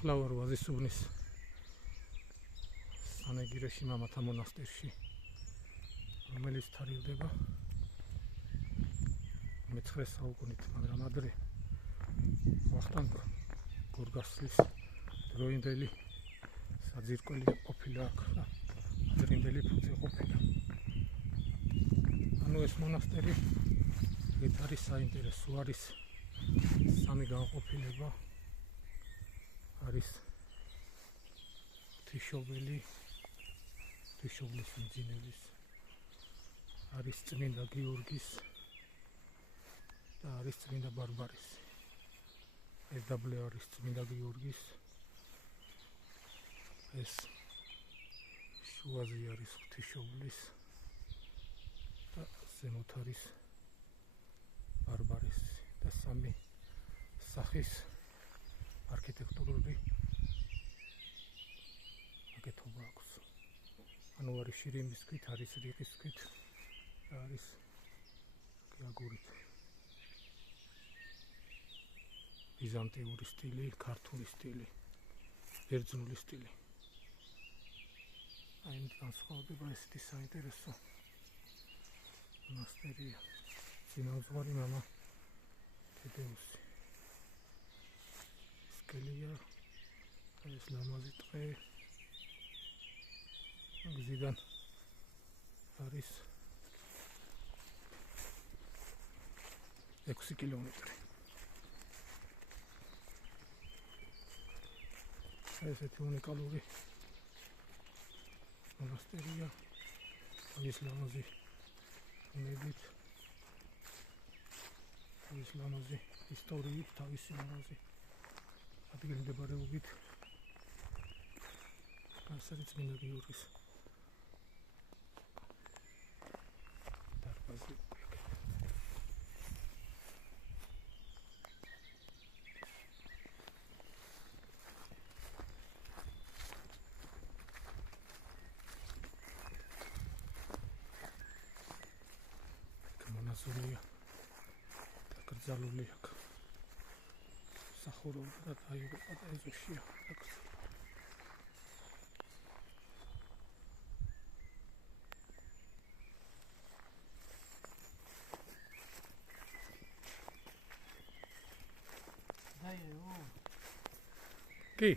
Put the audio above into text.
ახლავარ ვაზისუბნის სანეგირეში მამათა მონასტერში, რომელიც თარიღდება მე-9 საუკუნით, მაგრამ ადრე ვახტანგ გორგასლის დროინდელი საძირკველი ყოფილა აქ და ადრინდელი ფუძე ყოფილა. ანუ ეს მონასტერი ეგ არის საინტერესო, არის სამი განყოფილება, არის ღვთისმშობლის მიძინების, არის წმინდა გიორგის და არის წმინდა ბარბარესი. ეს დაბლე არის წმინდა გიორგის, ეს შუაზე არის ღვთისმშობლის და ზემოთ არის ბარბარესი და სამი სახის არქიტექტურული ნაკეთობა აქვს. ანუ არის შირიმის ქვით, არის რიყის ქვით და არის აგურით. ბიზანტიური სტილი, ქართული სტილი, ბერძნული სტილი. აი განსხვავდება ესეთი საინტერესო მონასტერია. წინამძღვარი მამა თედეუსი. სკელია, ეს ლამაზი ტყე. გზიდან არის 6 კილომეტრი. ესეთი უნიკალური მონასტერია, ის ლამაზი ნებით, ის ლამაზი ისტორიით, თავისი ლამაზი ადგილმდებარეობით, განსაკუთრებით წმინდა გიორგის დარბაზი. მონაზონია დაკრძალული აქ სახურობა და დაიღუპა და ეზოშია დაკრძალული. კი